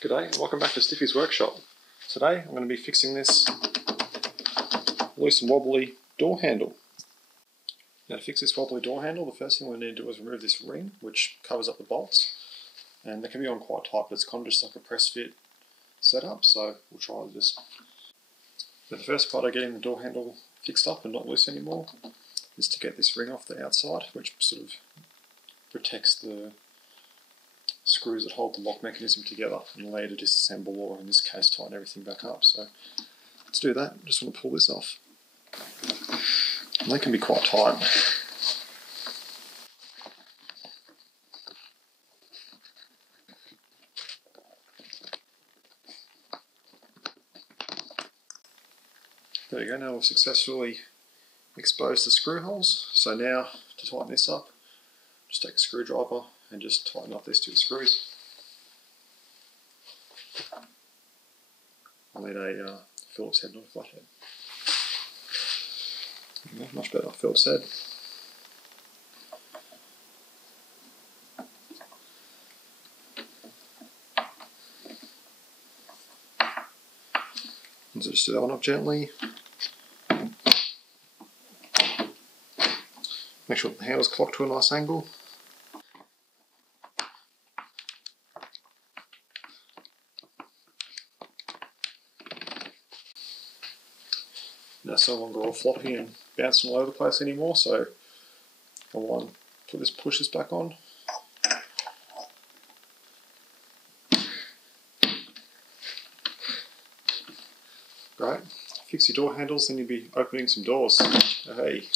G'day and welcome back to Stiffy's Workshop. Today I'm going to be fixing this loose and wobbly door handle. Now to fix this wobbly door handle, the first thing we need to do is remove this ring which covers up the bolts, and they can be on quite tight, but it's kind of just like a press fit setup, so we'll try this. The first part of getting the door handle fixed up and not loose anymore is to get this ring off the outside, which sort of protects the screws that hold the lock mechanism together and allow you to disassemble, or in this case tighten everything back up. So let's do that. Just want to pull this off. And they can be quite tight. There you go, now we've successfully exposed the screw holes. So now to tighten this up, just take a screwdriver and just tighten up these two screws. I'll need a Phillips head, not a flathead. Much better, Phillips head. And so just do that one up gently. Make sure the handle's clocked to a nice angle. Now it's no longer all floppy and bouncing all over the place anymore, so I want to push this back on. Great. Fix your door handles, then you'll be opening some doors. Hey.